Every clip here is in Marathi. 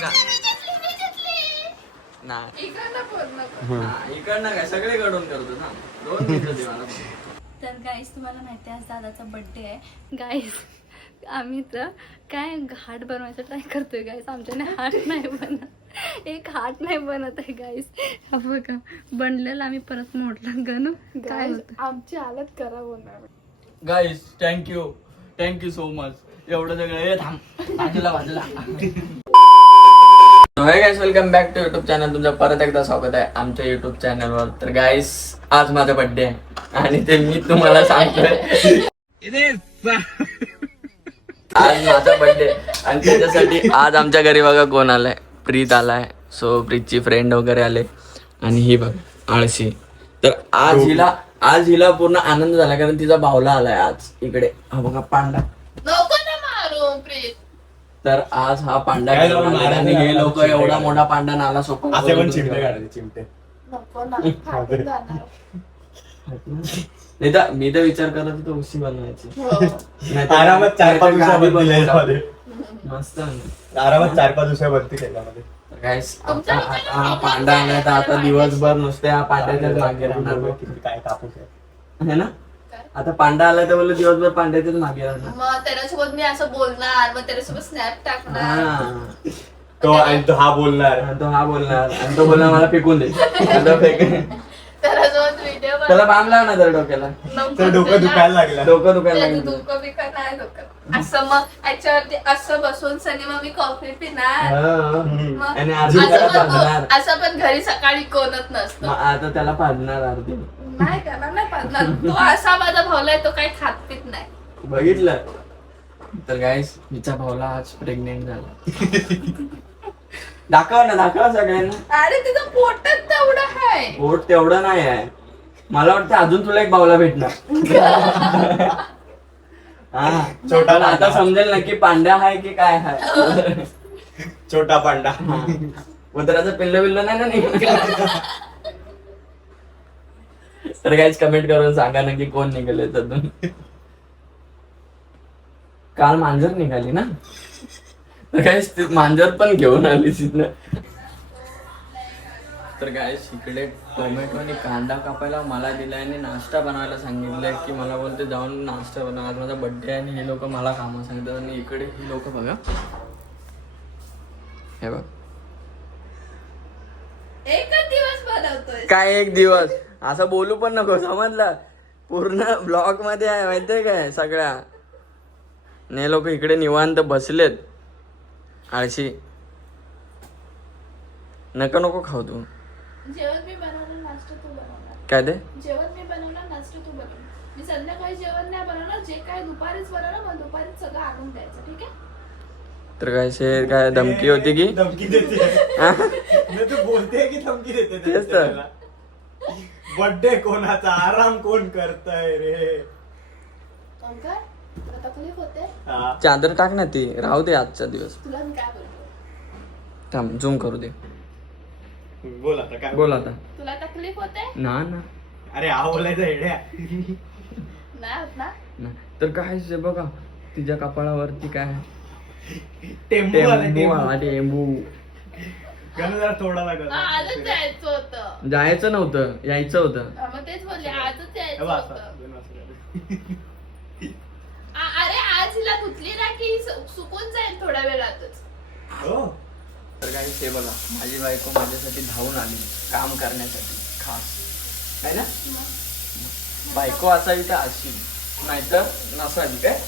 बघा नाही इकडनं काय सगळीकडून करतो ना 2 मिनिटं दे मला. तर गाईस तुम्हाला माहिती आहे आज दादाचा बर्थडे आहे. गाईस आम्ही तर काय हार्ट बनवायचा ट्राय करतोय गाईस. आमच्याने हार्ट नाही बनत, एक हार्ट नाही बनत आहे गाईस. हा बघा बनलेला आम्ही परत मोडला. गणू काय होतं आमची हालत खराब होणार. Guys thank you so much. एवढं सगळं थांब बाजूला hi guys, welcome back to YouTube channel. तुमचं परत एकदा स्वागत आहे आमच्या युट्यूब चॅनलवर. तर गाईस आज माझा बर्थडे आहे आणि ते मी तुम्हाला सांगतोय आज माझा बर्थडे आणि त्याच्यासाठी आज आमच्या घरी बघा कोण आलाय. प्रीत आलाय. सो प्रीतची फ्रेंड वगैरे आले आणि ही बघ आळशी. तर आज हिला पूर्ण आनंद झाला कारण तिचा भावला आलाय आज इकडे. हा बघा पांडा. तर आज हा पांडा आणि हे लोक एवढा मोठा पांडा नाला सोपा चिमटे नाही तर मी तर विचार करत होतो उशी बनवायची. आरामात 4-5 दिवसामध्ये मस्त आरामात 4-5 दिवसावरती केल्यामध्ये हा पांडा आलाय तर आता दिवसभर नुसते हा पांड्याच्याच मागे राहणार. काय कापूस आहे है ना. आता पांडा आलाय तर बोललो दिवसभर पांड्याच्याच मागे राहणार. मग त्याच्यासोबत मी असं बोलणार, मग त्याच्यासोबत स्नॅप टाकणार. तो आणि तो हा बोलणार आणि तो बोलणार मला फेकून दे. त्याच्यासोबत व्हिडिओ त्याला बाम लाव ना तर डोक्याला. तर डोकं दुखायला लागलं. डोकं दुखायला लागलं. डोकं बिकं नाही दुखत. असं मग याच्यावरती असं बसून सनी मग मी कॉफी पिणार. मग आणि आधी त्याला पाजणार. असं पण घरी सकाळी कोणच नसतं. मग आता त्याला पाजणार आरती. नाही करणार, नाही पाजणार. तो असा माझा भावलाय, तो काही खात पित नाही. बघितलं. तर गाईस हिचा भावला आज प्रेग्नेंट झाला. दाखव सगळ्यांना. अरे तिचं पोटच तेवढं आहे. पोट तेवढं नाही आहे. मला वाटतं अजून तुला एक बावला भेटणार. हा छोटा आता समजेल ना की पांड्या आहे की काय आहे. छोटा पांडा. उदराचं पिल्ल नाही ना निघालं. तर काहीच कमेंट करून सांगा ना की कोण निघाले त्यातून. काल मांजर निघाली ना. तर काहीच मांजर पण घेऊन आली तिथनं. तर गाईस इकडे टोमॅटो आणि कांदा कापायला मला दिलाय आणि नाश्ता बनवायला सांगितलंय की मला बोलते जाऊन नाश्ता बनवा. आज माझा बर्थडे आहे आणि हे लोक मला कामं सांगतात. आणि इकडे ही लोक बघा हे बघ एकच दिवस बनवतोय. काय एक दिवस असं बोलू पण नको समजलं. पूर्ण ब्लॉग मध्ये आहे माहितीये काय सगळ्या. ने लोक इकडे निवांत बसलेत आळशी. नको खाऊ तू. जेवण मी बनवणार, नाश्ता तू बनवणार. काय ते जेवण मी बनवणार, नाश्ता तू बनवणार. मी संध्याकाळी जेवण नाही बनवणार. जे काय दुपारीच बनवणार, मग दुपारीच सगळं आणून द्यायचं. ठीक आहे. तर काय काय धमकी होती की धमकी देते. तू बोलते की धमकी देते. तेच तर. बर्थडे कोणाचा आराम कोण करताय रे. काय तुला तकलीफ होते? चादर टाक ना ती राहू दे आजचा दिवस. तुला मी काय बोलतो? थांब झूम करू दे. बोल आता काय बोल आता. तुला तकलीफ होते? ना अरे हा बोलायचं हेड्या. नाही होत ना. तर काय ते बघा तिच्या कपाळावरती काय टेम्पो आला, टेंबू. गणू जरा थोडा लागला. आजच जायचं होतं. जायचं नव्हतं यायचं होतं. मग तेच बोलले आजच यायचं तेव्हा होतं. असं, दोन वाजता. अरे आज हिला धुतली ना की सुकून जाईल थोड्या वेळातच. हो. तर काही हे बघा माझी बायको माझ्यासाठी धावून आली काम करण्यासाठी खास आहे ना. बायको असावी तर अशी नाहीतर नसावी काय.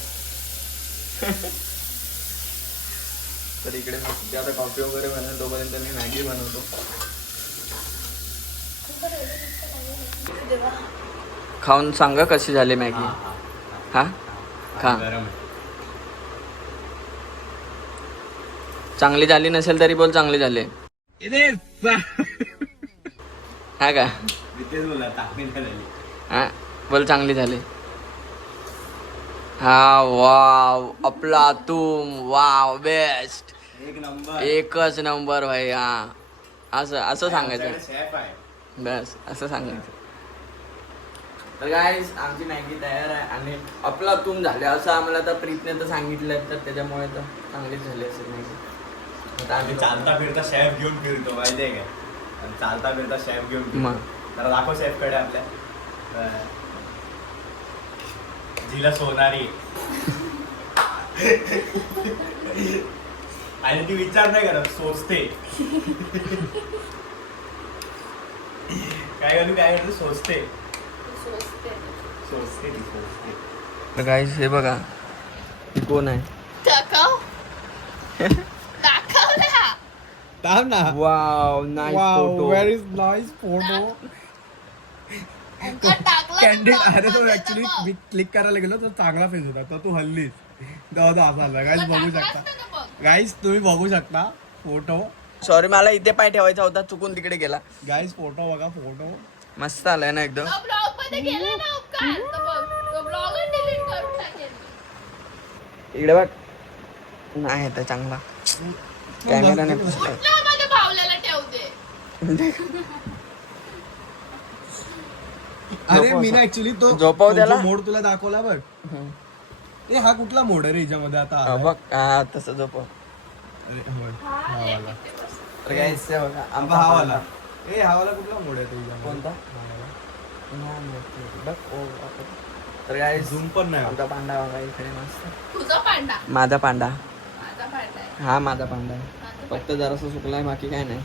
तर इकडे मी आता कॉफी वगैरे बनवतो तोपर्यंत मी मॅगी बनवतो. खाऊन सांगा कशी झाली मॅगी. हा खा. चांगली झाली नसेल तरी बोल चांगली झाली. हा का हा बोल चांगली झाली. हा वाव अफलातून वाव बेस्ट एक नंबर. एकच नंबर भाई. हा असं सांगायचं बस असं सांगायचं. तर गाईस आमची मॅगी तयार आहे आणि अफलातून झाले असं आम्हाला तर प्रीतने तर सांगितलं तर त्याच्यामुळे तर चांगलीच झाली असेल मॅगी. आम्ही चालता फिरता शेफ घेऊन फिरतो माहितीये का आणि चालता फिरता शेफ घेऊन फिरतो. मग. जरा दाखव शेफ कडे आपल्या जिला सोनारी आणि ती विचार नाही करत सोचते काय करू काय करते सोचते सोचते ती सोचते. तर गाईस हे बघा ही कोण आहे थांब ना wow nice photo very nice photo. Candid अरे तो ऍक्च्युली मी क्लिक करायला गेलो तो चांगला फेस होता तर तू हल्लीच तेव्हा तो असा आला. गाईस बघू शकता गाईस तुम्ही बघू शकता फोटो. सॉरी मला इथे पाय ठेवायचा होता चुकून तिकडे गेला. गाईस फोटो बघा फोटो मस्त आलाय ना एकदम. इकडे बघ नाही येत चांगला कॅमेराने पुसलाय. अरे मी ना ऍक्च्युली तो झोपाव त्याला? मोड तुला दाखवला बघ. ए हा कुठला मोड आहे रे याच्यामध्ये आता हा, बघ हा तसं झोपव. अरे होय, हा वाला. तर guys, हे बघा आंबा हा वाला. ए हा वाला कुठला मोड आहे तुझ्या कोणता? नाही माहिती. बघ ओ बापरे. तर गाईस झूम पण नाही होत. आमचा पांडा बघा इकडे मस्त. तुझा पांडा माझा पांडा माझा पांडा आहे. हा माझा पांडा आहे. फक्त जरासा सुकलाय बाकी काय नाही.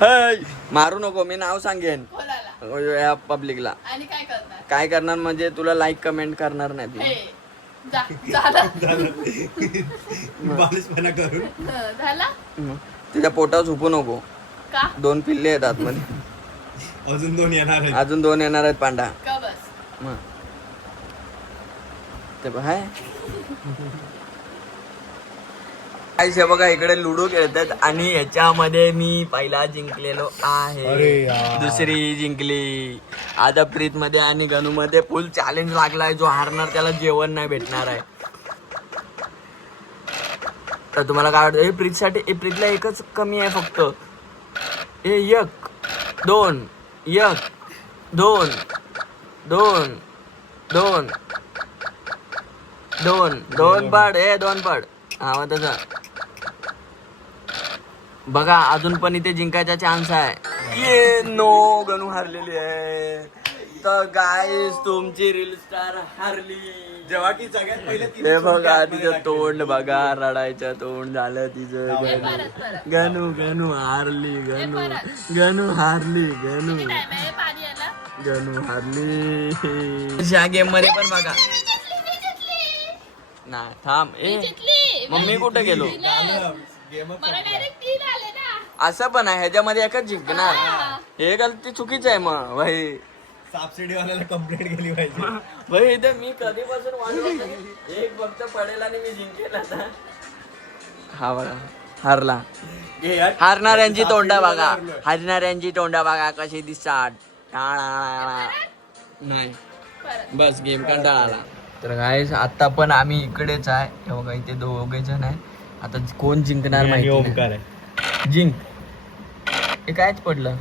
हेय, मारू नको मी नाव सांगेन कोणाला या पब्लिकला. आणि काय करणार काय करणार म्हणजे तुला लाईक कमेंट करणार नाही ती. हे, झालं बालिशपणा करून झाला तिच्या पोटावर झोपू नको. का 2 पिल्ले आहेत आतमध्ये. अजून 2 येणार आहे. अजून 2 येणार आहेत पांडा. का बस मग ते हाय हे बघा इकडे लुडो खेळतात आणि याच्यामध्ये मी पहिला जिंकलेलो अरे आहे. यार. दुसरी जिंकली. आता प्रीत मध्ये आणि गणू मध्ये फुल चॅलेंज लागलाय. जो हारणार त्याला जेवण नाही भेटणार आहे. तर तुम्हाला काय वाटतं? प्रीत साठी प्रीतला एकच कमी आहे फक्त. 1 2 1 2 2 2 2 पड 2 पड. हा मग तसं बघा अजून पण इथे जिंकायचा चान्स आहे. ये नो गणू हारलेली आहे. तर गाईस तुमची रील स्टार हारली. जेव्हा की सगळ्यात पहिले हे बघा तिचं तोंड बघा रडायचं तोंड झालं तिचं. परत गणू गणू हारली. गणू गणू हारली. गणू पाणी आला गणू हारली. ह्या गेम मध्ये पण बघा ना थांब. मम्मी कुठे गेलो? मला डायरेक्ट 3 आले ना. असं पण आहे ह्याच्यामध्ये एकच जिंकणार. हे गलती चुकीच आहे मग भाई. सबसिडी वाल्याला कंप्लेंट केली पाहिजे. भाई इथे मी कधीपासून वाजवत एक फक्त पडेल आणि मी जिंकेल आता. हा बघा हारला. हारणाऱ्यांची तोंडा बघा. हारणाऱ्यांची तोंडा बघा कशी दिसतात. नाही बस गेम कंटाळा आला. तर गाईस आता पण आम्ही इकडेच आहे. हे बघा इथे 2 जण आहे. आता कोण जिंकणार माहिती ओमकार नाही. आहे. जिंक हे कायच पडलं.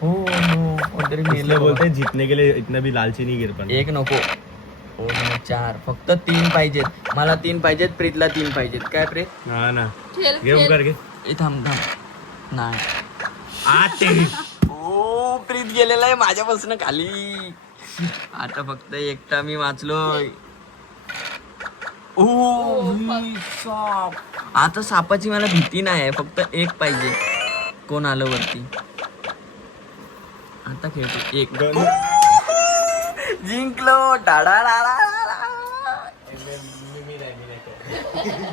हो नो कोणतरी मेलं बोलते जीतने के लिए इतना भी लालची नहीं गिर पण. 1 नको. हो नो 4 फक्त 3 पाहिजेत. मला 3 पाहिजेत. प्रीतला 3 पाहिजेत. काय प्रीत? हा ना खेळ घे ओमकार घे. थांब थांब नाही. आते ओ प्रीत गेलेला आहे माझ्यापासून खाली. आता फक्त एकटा मी वाचलोय. ओ साप. आता सापाची मला भीती नाही आहे. फक्त 1 पाहिजे. कोण आलं वरती? आता खेळतो 1 जिंकलो.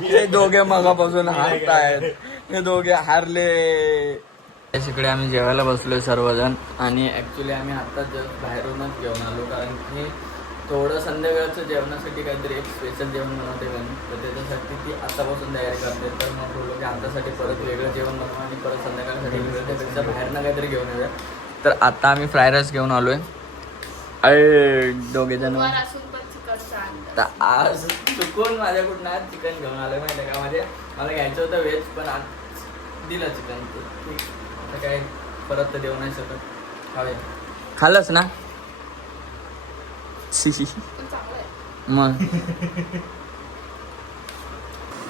हे दोघे मगापासून हारतायत. हे दोघे हारले. इकडे आम्ही जेवायला बसलोय सर्वजण आणि ऍक्च्युली आम्ही आता जस्ट बाहेरूनच घेऊन आलो कारण की थोडं संध्याकाळचं जेवणासाठी काहीतरी एक स्पेशल जेवण बनवते म्हणून. तर त्याच्यासाठी ती आतापासून तयारी करते. तर मग बोललो की आतासाठी परत वेगळं जेवण बनवा आणि परत संध्याकाळसाठी वेगळं त्यापेक्षा बाहेरनं काहीतरी घेऊन येऊया. तर आता आम्ही फ्राय राईस घेऊन आलोय. अरे 2 जण. तर आज चुकून माझ्याकडून आज चिकन घेऊन आलोय माहिती का. म्हणजे मला घ्यायचं होतं व्हेज पण आज दिलं चिकन. ठीक आता काय परत तर देऊ नाही शकत. खाऊया. खाल्लंस ना? मग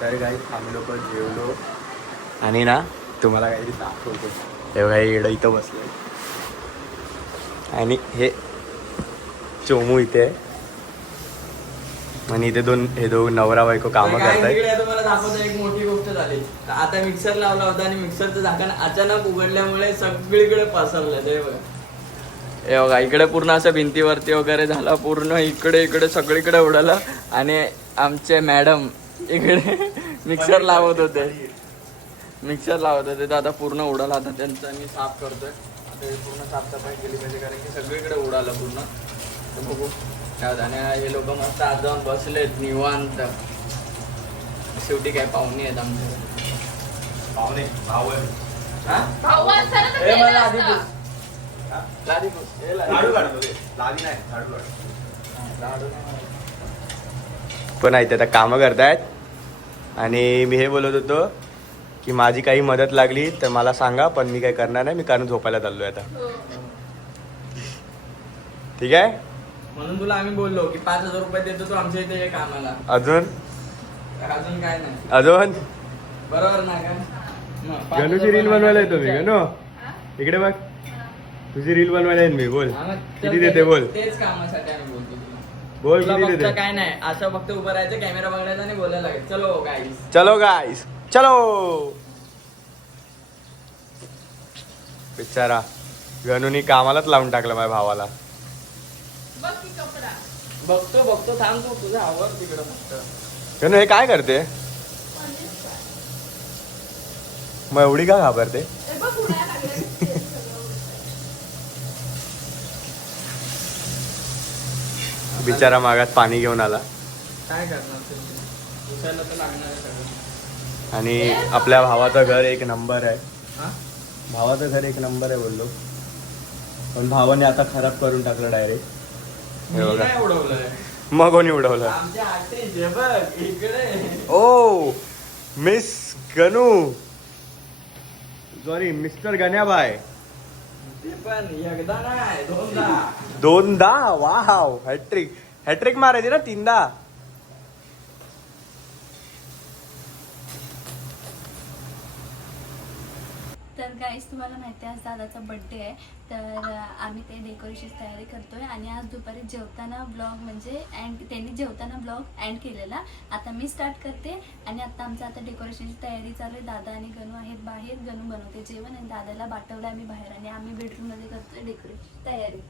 तर काही आम्ही लोक जेवलो आणि ना तुम्हाला काहीतरी दाखवतो. हे बघा येडं इथं बसलंय आणि हे चोमू इथे आहे. आणि इथे हे दोन नवरा बायको कामं करतायत. इकडे तुम्हाला दाखवतो एक मोठी गोष्ट झाली. आता मिक्सर लावला होता आणि मिक्सरचं झाकण अचानक उघडल्यामुळे सगळीकडे पसरलं. ते बघा, हे बघा इकडे पूर्ण असं भिंतीवरती वगैरे झालं, पूर्ण इकडे सगळीकडे उडालं. आणि आमचे मॅडम इकडे मिक्सर लावत होते तर आता पूर्ण उडाला. आता त्यांचं मी साफ करतोय. आता हे पूर्ण साफसफाई केली पाहिजे कारण की सगळीकडे उडालं पूर्ण. तर बघू काय होतं. आणि हे लोक मस्त आज जाऊन बसलेत निवांत. शेवटी काय पाहुणे आहेत आमच्याकडे. पाहुणे भाऊ आहे. भाऊ असताना तर हे केलं मला आधी असतं. पुस. लादी पुस. हे लादी. लाडू काढतो ते. लादी नाही लाडू काढतो. लाडू नाही. पण आहे आता कामं करतायत आणि मी हे बोलत होतो की माझी काही मदत लागली तर मला सांगा, पण मी काही करणार नाही. मी कारण झोपायला चाललोय आता. ठीक आहे. म्हणून तुला आम्ही बोललो की 5,000 रुपये देतो तू आमच्या इथे ये कामाला. अजून अजून काय नाही. अजून बरोबर ना का? मग 5,000 गणूची रील बनवायला येतो मी. हा? गणू इकडे बघ, तुझी रील बनवायला येईन मी. बोल हा, मग किती देते बोल. तेच कामासाठी आम्ही बोलतो तुला. बोल तुला किती फक्त देते. काय नाही, असं फक्त उभं राहायचं, कॅमेरा पकडायचा आणि बोलायला लागेल. चलो गाईस. चलो गाईस चलो. बिचारा गणूनी कामालाच लावून टाकलं माझ्या भावाला. बघ की कपडा. बघतो थांब तू. तुझं आवर तिकडं फक्त. गणू हे काय करते मग एवढी का घाबरते. हे बघ उडायला लागले. बिचारा मागात पाणी घेऊन आला. काय करणार तुम्ही? दुसऱ्याला तर लागणार आहे सगळं. आणि आपल्या भावाचं घर एक नंबर आहे. हा? भावाचं घर एक नंबर आहे बोललो, पण भावाने आता खराब करून टाकलं डायरेक्ट. मी नाही उडवलंय. मग कोणी उडवलं. आमच्या आते बघ इकडे. ओ मिस गणू, सॉरी मिस्टर गण्याबाई. ते पण एकदा नाही दोनदा. दोनदा. Wow, hat trick. हॅट्रिक मारायची ना 3दा. तर गाईस तुम्हाला माहिती आहे आज दादाचा बर्थडे आहे. तर आम्ही ते डेकोरेशनची तयारी करतोय. आणि आज दुपारी जेवताना ब्लॉग म्हणजे त्यांनी जेवताना ब्लॉग एंड केलेला. आता मी स्टार्ट करते. आणि आता डेकोरेशनची तयारी चालू आहे. दादा आणि गणू आहेत बाहेर. गणू बनवते जेवण आणि दादाला पाठवलं आम्ही बाहेर. आणि आम्ही बेडरूममध्ये करतोय डेकोरेशनची तयारी.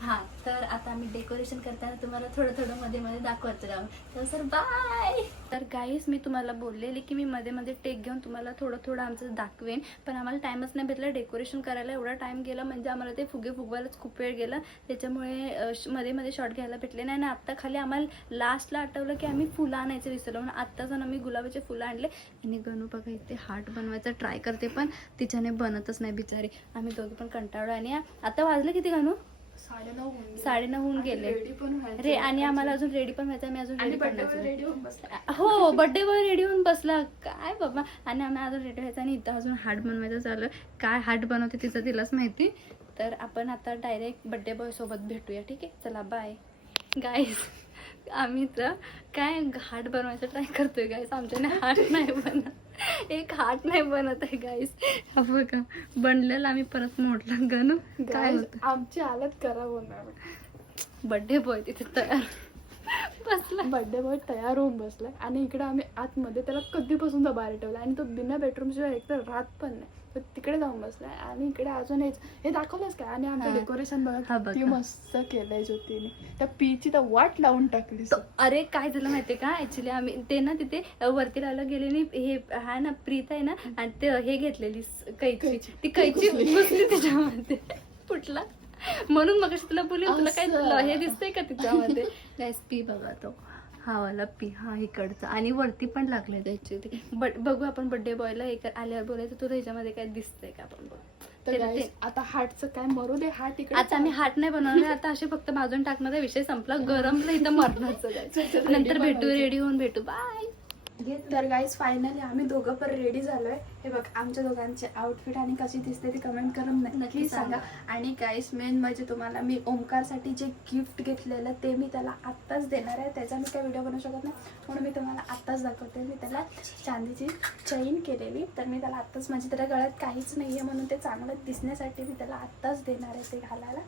हां, तर आता आम्ही डेकोरेशन करताना तुम्हाला थोडं मध्ये दाखवत राहू. तर सर बाय. तर गाईस मी तुम्हाला बोललेली की मी मध्ये टेक घेऊन तुम्हाला थोडं आमचं दाखवेन. पण आम्हाला टाईमच नाही भेटला डेकोरेशन करायला. एवढा टाईम गेला म्हणजे आम्हाला ते फुगे फुगवायलाच खूप वेळ गेला. त्याच्यामुळे मध्ये शॉट घ्यायला भेटले नाही. आणि आत्ता खाली आम्हाला लास्टला आठवलं की आम्ही फुलं आणायचं विसरलो. म्हणून आत्ता जाऊन आम्ही गुलाबाचे फुलं आणले. आणि गणू बघा इथे हार्ट बनवायचा ट्राय करते पण तिच्याने बनतच नाही बिचारी. आम्ही दोघे पण कंटाळलो. आणि आता वाजलं किती गणू? 9:30 होऊन गेले रे. आणि आम्हाला अजून रेडी पण व्हायचं. मी अजून रेडी हो बर्थडे बॉय रेडी होऊन बसला काय बाबा. आणि आम्ही अजून रेडी व्हायचं आणि इथं अजून हार्ट बनवायचं चालू. काय हार्ट बनवते तिचं तिलाच माहिती. तर आपण आता डायरेक्ट बर्थडे बॉय सोबत भेटूया. ठीक आहे चला बाय. गाईस आम्ही तर काय हार्ट बनवायचं ट्राय करतोय गाईस. आमच्याने हार्ट नाही बनत. एक हार्ट नाही बनत आहे गाईस. बघा बनलेला आम्ही परत मोडला. गणू काय होतं? आमची हालत खराब होणार. बर्थडे बॉय तिथे तयार बसला. बर्थडे बॉय तयार होऊन बसलाय आणि इकडे आम्ही आतमध्ये त्याला कधीपासून बाहेर ठेवला. आणि तो बिना बेडरूम शिवाय एक तर राहत पण नाही. तो तिकडे जाऊन बसलाय. आणि इकडे अजून हे दाखवलंच काय. आणि आमचं डेकोरेशन बघा किती मस्त केलंय ज्योतीने. त्या पीची तर वाट लावून टाकली. अरे काय झालं माहितीये का ऍक्च्युली आम्ही ते ना तिथे वरती लावला गेलेली. हे हा ना प्रीत आहे ना. आणि ते हे घेतलेली कैची. ती कैची घुसली त्याच्यामध्ये फुटला. म्हणून मग तुला बोलली तुला काय हे दिसतंय का तिच्यामध्ये. गाईस पी बघा तो हा वाला पी. हा इकडचा. आणि वरती पण लागले त्याची. बघू आपण बर्थडे बॉयला आल्यावर बोलायचं तुला ह्याच्यामध्ये काय दिसतंय का आपण बघ. तर आता हार्टचं काय मरू दे. हार्ट इकडे आता आम्ही हार्ट नाही बनवणार. आता असे फक्त भाजून टाकणार. विषय संपला. गरमला इथं मरणाचं. नंतर भेटू. रेडी होऊन भेटू. बाय. तर गाईज फायनली आम्ही दोघं पण रेडी झालोय. हे बघ आमच्या दोघांचे आउटफिट आणि कशी दिसते ती कमेंट करून नक्की सांगा. आणि गाईज मेन म्हणजे तुम्हाला मी ओमकारसाठी जे गिफ्ट घेतलेलं ते मी त्याला आत्ताच देणार आहे. त्याचा मी काय व्हिडिओ बनवू शकत नाही म्हणून मी तुम्हाला आत्ताच दाखवते. मी त्याला चांदीची चैन केलेली, तर मी त्याला आत्ताच म्हणजे त्याच्या गळ्यात काहीच नाही आहे म्हणून ते चांगलं दिसण्यासाठी मी त्याला आत्ताच देणार आहे ते घालायला.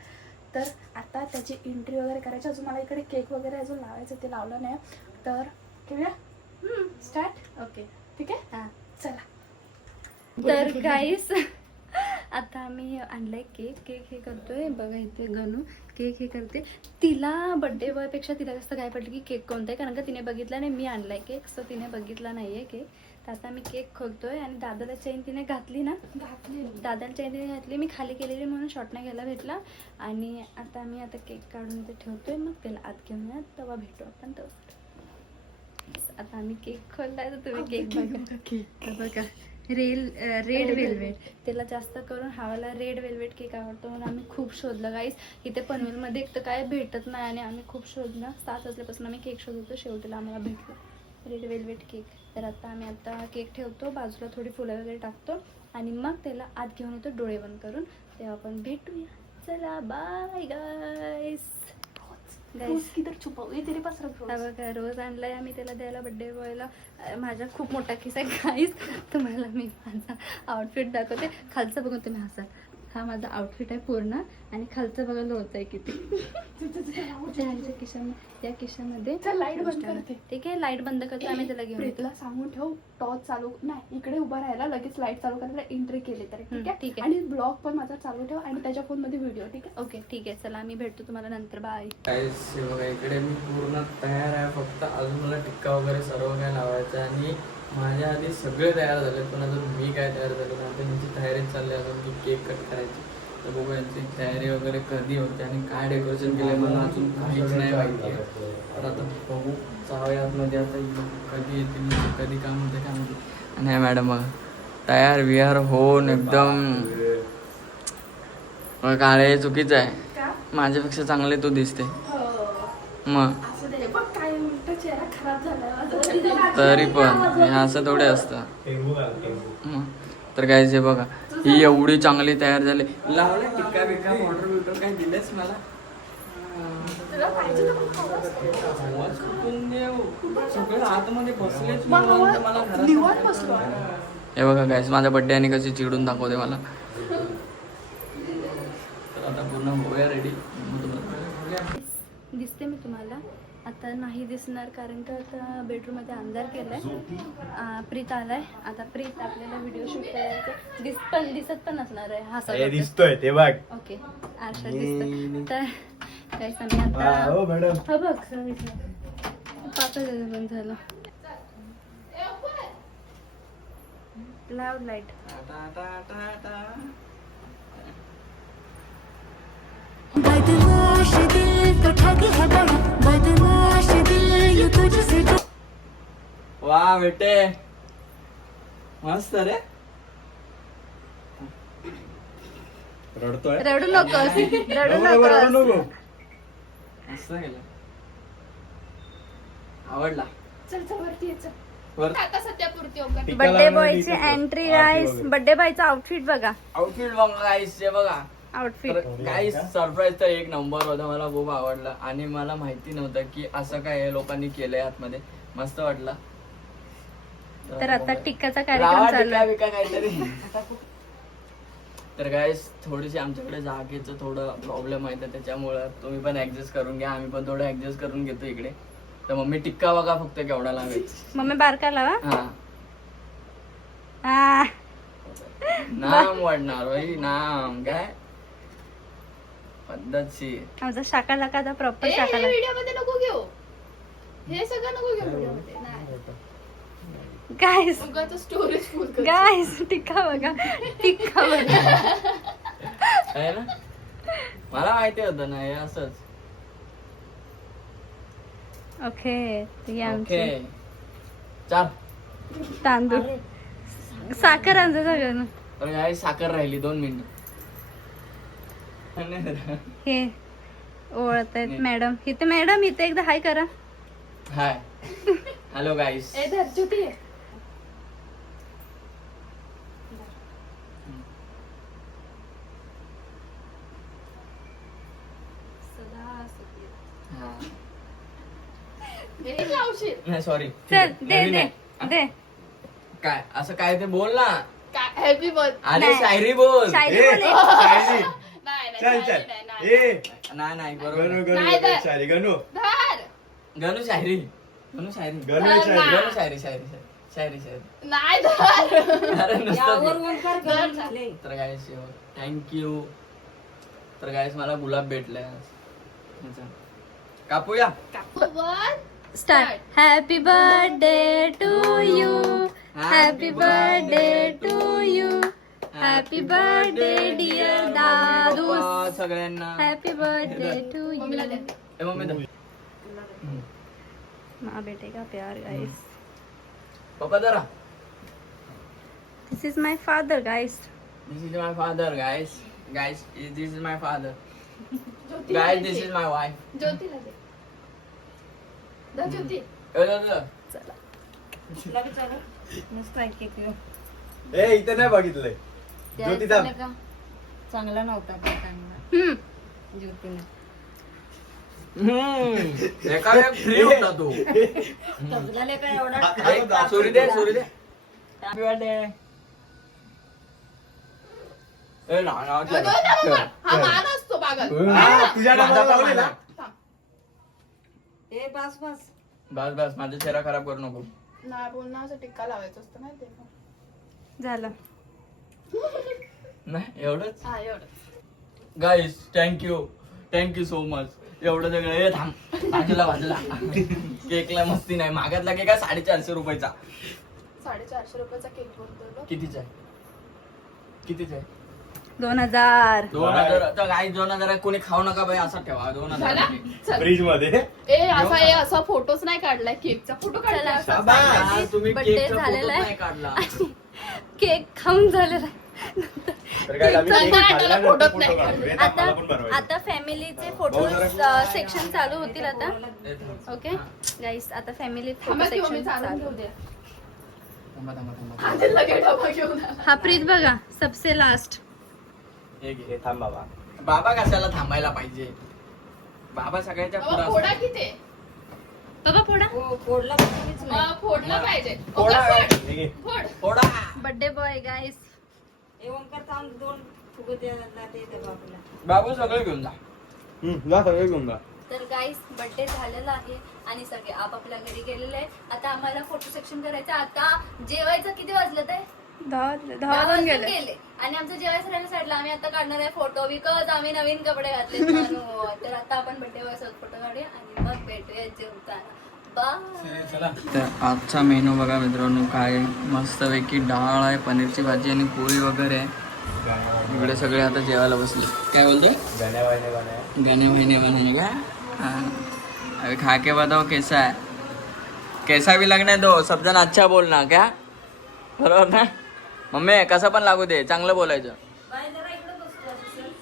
तर आता त्याची एंट्री वगैरे करायची. अजून मला इकडे केक वगैरे अजून लावायचं ते लावलं नाही. तर घेऊया स्टार्ट. ओके ठीक आहे. हां चला. तर गाईस आता आम्ही आणलाय केक हे करतोय बघा. इथे गणू केक हे करते. तिला बड्डे बॉयपेक्षा तिला जास्त काय पडलं की केक कोणता आहे, कारण का तिने बघितला नाही. मी आणलाय केक सो तिने बघितला नाहीये केक. तर आता मी केक खोलतोय. आणि दादाला चेन तिने घातली ना, दादाला चेन तिने घातली. मी खाली केलेली म्हणून शॉर्ट नाही घ्यायला भेटला. आणि आता मी केक काढून इथे ठेवतोय, मग त्याला आत घेऊन या तेव्हा भेटू आपण. तर आता आम्ही केक खोललाय तर तुम्ही केक बघा. केक बघा रेड वेल्वेट. त्याला जास्त करून हावाला रेड वेल्वेट केक आवडतो म्हणून आम्ही खूप शोधलं गाईस. इथे पनवेलमध्ये एक तर काय भेटत नाही आणि आम्ही खूप शोधलं. 7 वाजल्यापासून आम्ही केक शोधतो. शेवटीला आम्हाला भेटलं रेड वेल्वेट केक. तर आता केक ठेवतो बाजूला, थोडी फुलं वगैरे टाकतो आणि मग त्याला आत घेऊन येतो डोळे बंद करून. तेव्हा आपण भेटूया. चला बाय गाईस. किधर छुपाव ये तेरे पास रख. बघा रोज आणलाय आम्ही त्याला द्यायला बड्डे बॉयला. माझा खूप मोठा किस आहे गाईस. तुम्हाला मी माझा आउटफिट दाखवते. खालचं बघून तुम्ही हसाल. हा माझा आउटफिट आहे पूर्ण आणि खालचं बघा लोच आहे किती. या खिशामध्ये लाईट बंद करते. ठीक आहे लाईट बंद करतो आम्ही त्याला घेऊन. प्रीतला सांगून ठेव टॉर्च चालू नाही, इकडे उभा राहायला, लगेच लाईट चालू करायला एंट्री केली तर ठीक आहे. ठीक आहे. आणि ब्लॉग पण माझा चालू ठेव आणि त्याच्या फोन मध्ये व्हिडिओ. ठीक आहे. ओके ठीक आहे. चला आम्ही भेटतो तुम्हाला नंतर. बाय. बघा इकडे मी पूर्ण तयार आहे. फक्त अजून मला टिक्का वगैरे सर्व काय लावायचं आहे. आणि माझ्या आधी सगळे तयार झाले पण अजून मी काय तयार झालो नाही. आता यांची तयारी चालली अजून की केक कट करायची. तर बघू यांची तयारी वगैरे कधी होते आणि काय डेकोरेशन केलं मला अजून काहीच नाही माहिती आहे. तर आता बघू जाऊया आतमध्ये. आता कधी येतील कधी काम होते काय माहिती. आणि हा मॅडम बघा तयार विहार होऊन एकदम काळे. चुकीचं आहे, माझ्यापेक्षा चांगले तू दिसते. मग असं दे बघ काय उलट चेहरा खराब झाला तरी पण हे असं थोडे असतं. तर काय जे बघा ही एवढी चांगली तयार झाली. लावले टिक्का बिक्का ऑर्डर बिर्डर काय दिलेस मला. तुला पाहिजे तर मग आवाज कुठून देऊ? सगळे आतमध्ये बसलेच मग निवांत मला घरात निवांत बसलो. हे बघा गाईस माझा बड्डे आणि कशी चिडून दाखवते मला. तर आता पूर्ण होऊया रेडी. दिसते मी तुम्हाला आता नाही दिसणार कारण का आता बेडरूममध्ये अंधार केलाय. प्रीत आलाय. आता प्रीत आपल्याला व्हिडिओ शूट करायचं दिसत पण नसणार आहे. हा दिसतोय ते बघ. ओके आरशात दिसतोय. तर काय सांगू आता मॅडम. हा बघ पाच बंद झालं. लाव लाईट. बदमाश दिल तो ठग है बड़ा, बदमाश दिल ये तुझसे वा बेटे मस्त रे. रडतोय. रडू नकोस रडू नकोस. मस्त केलं. आवडला. चल चल वरती ये, चल. वर आता सध्या पुरती ओपन. बर्थडे बॉयची एंट्री गाईस. बर्थडे बॉयचा आउटफिट बघा. आउटफिट बघा गाईस हे बघा. आउटफिट गाईस सरप्राईज तर एक नंबर होता. मला खूप आवडला आणि मला माहिती नव्हतं की असं काय लोकांनी केलंय आतमध्ये. मस्त वाटलं. तर आता टिक्काचा कार्यक्रम चालू आहे. काहीतरी. तर गाईस थोडीशी आमच्याकडे जागेचं थोडं प्रॉब्लेम आहे तर त्याच्यामुळं तुम्ही पण ऍडजस्ट करून घ्या. आम्ही पण थोडं ऍडजस्ट करून घेतो इकडे. तर मम्मी टिक्का बघा फक्त केवढा लावेल. मम्मी बारका लावा. हा नाम वाढणार भाई नाम काय पद्धतशीर. आमचा शाका लाका प्रॉपर शाका लाका. व्हिडिओ मध्ये नको घेऊ. हे सगळं नको घेऊ व्हिडिओ मध्ये. गाईस उगाच स्टोरेज फुल कर. गाईस टिक्का बघा. टिक्का बघा. आहे ना मला माहिती होतं ना हे असंच. ओके ओके आमचे चाल तांदूळ साखर आणतो सगळं. तर काय साखर राहिली 2 मिनिट. हे ओळखत आहेत मॅडम. इथे मॅडम इथे एकदा हाय करा. हाय हॅलो गाईस. ए धर ज्योती. नाही सॉरी. चल दे दे दे. काय असं काय ते बोल ना. Happy birthday. अरे शायरी बोल. शायरी ए, बोले. शायरी. नाही चल चल ए नाही गणू बरोबर. गणू शायरी गणू गणू शायरी. गणू शायरी. गणू शायरी. गणू शायरी शायरी शायरी शायरी. नाही अरे नुसतं. तर गाईस थँक्यू. तर गाईस मला गुलाब भेटलाय आज. कापूया. Start. Happy birthday to you. Happy birthday to you. Happy birthday dear दादू. पप्पा सगळ्यांना. Happy birthday to you. ए, मम्मी दे. माँ बेटे का प्यार गाइस. पप्पा जरा. This is my father guys. This is my father, guys. Guys, this is my father. Guys, this is my wife. ज्योतीला दे. धर ज्योती. मस्त आहे केक. ए इथे नाही बघितलंय. ज्योती थांब. चांगला नव्हता तो चांगला ज्योतीने. एका फ्री होता तू. तबलाले काय एवढा सोरी दे सोरी दे. Happy birthday. ए ना ना चल. हा मान असतो पागल. तुझ्या नावाला लावलेला. ए बस बस बस बस माझा चेहरा खराब करू नको. नाही बोलणं असं टिक्का लावायचं असतं माहिती आहे का? झालं. नाही एवढंच. हा एवढं. गाईस थँक्यू सो मच. एवढं सगळं. ए थांब बाजूला. केकला मस्ती नाही. मागातला केक आहे 450 रुपयाचा. 450 रुपयाचा केक बोलतो. कितीचा आहे? 2000. 2000. तर गाईस 2000 कोणी खाऊ नका बाई. असा ठेवा 2000. फ्रीज मध्ये. असा फोटोच नाही काढलाय केकचा. फोटो काढला. शाबास. तुम्ही Birthday केकचा फोटो झालेला आहे. नाही काढला. केक खाऊन झालेला आहे. तर काय आम्ही चल, केक काय खाल्ला त्याला नंतर फोटोच फोटो नाही काढू. हे आता मला पण बनवायचं. आता फॅमिलीचे फोटो सेक्शन चालू होतील आता. ओके गाईस आता फॅमिली फोटो सेक्शन चालू. थांबा. हा प्रीत बघा सबसे लास्ट. हे थांब बाबा. बाबा कशाला थांबायला पाहिजे. बाबा सगळ्याच्या पुढे फोडा किती. बाबा फोडा. फोडला पण तुम्हीच नाही. फोडला पाहिजे. हे घे. थोडा. बर्थडे बॉय गाईस. ए ओंकार थांब 2 फुगे द्यायला ते बाबूला. बाबू सगळं घेऊन जा. जा सगळं घेऊन जा. तर गाईस बर्थडे झालेला आहे आणि सगळे आपापल्या घरी गेलेले आहे. आता आम्हाला फोटो सेक्शन करायचं. आता जेवायचं किती वाजलं ते 10 वाजून गेले आणि आमचं जेवायचं राहिलं साईडला. आम्ही आता काढणार आहे फोटो बिकॉज आम्ही नवीन कपडे घातले. तर आता आपण बर्थडे बॉय सोबत फोटो काढूया आणि मग भेटूया जेवताना. बाय. तर आजचा मेनू बघा मित्रांनो काय मस्तपैकी डाळ आहे, पनीरची भाजी आणि पोळी वगैरे आहे. इकडे सगळे आता जेवायला बसले. काय बोलतो? गाने वाने बनाने का? हाँ. अभी खा के बताओ कैसा है. कैसा भी लगने दो, सब जण अच्छा बोलना. क्या बरोबर ना मम्मी? कसं पण लागू दे, चांगलं बोलायचं. बाय जरा इकडे बसतो असेल.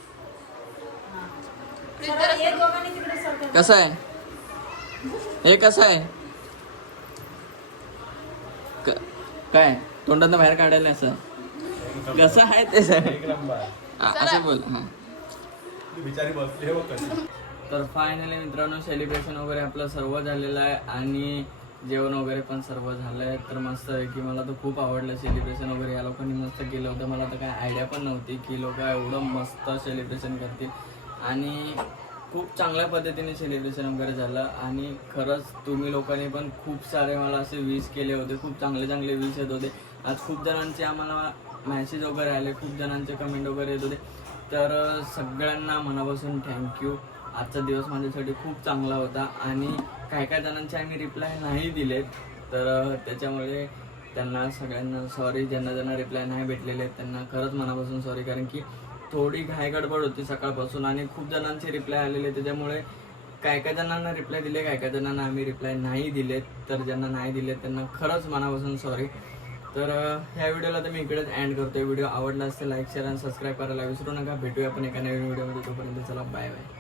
जरा हे दोघांनी तिकडे सरका. कसं आहे हे? कसं आहे काय तोंडात बाहेर काढायला असं कसं आहे ते असं बोल. हा बिचारी बसली हो कशी. तर फायनली मित्रांनो सेलिब्रेशन वगैरे आपलं सर्व झालेलं आहे आणि जेवण वगैरे पण सर्व झालं आहे. तर मस्त आहे की मला तर खूप आवडलं सेलिब्रेशन वगैरे. या लोकांनी मस्त केलं होतं. मला तर काय आयडिया पण नव्हती की लोक एवढं मस्त सेलिब्रेशन करतील आणि खूप चांगल्या पद्धतीने सेलिब्रेशन वगैरे झालं. आणि खरंच तुम्ही लोकांनी पण खूप सारे मला असे विश केले होते. खूप चांगले विश येत होते. आज खूप जणांचे आम्हाला मॅसेज वगैरे आले, खूप जणांचे कमेंट वगैरे येत होते. तर सगळ्यांना मनापासून थँक्यू. आजचा दिवस माझ्यासाठी खूप चांगला होता आणि काय जणांचे आम्ही रिप्लाय नाही दिलेत. तर त्याच्यामुळे त्यांना सगळ्यांना सॉरी. ज्यांना रिप्लाय नाही भेटलेले आहेत त्यांना खरंच मनापासून सॉरी. कारण की थोडी घाई गडबड होती सकाळपासून आणि खूप जणांचे रिप्लाय आलेले. त्याच्यामुळे काय जणांना रिप्लाय दिले, काय जणांना आम्ही रिप्लाय नाही दिलेत. तर ज्यांना नाही दिलेत त्यांना खरंच मनापासून सॉरी. तर ह्या व्हिडिओला तर मी इकडेच एंड करतोय. व्हिडिओ आवडला असेल लाईक शेअर आणि सबस्क्राईब करायला विसरू नका. भेटूया आपण एका नवीन व्हिडिओमध्ये. तोपर्यंत चला बाय बाय.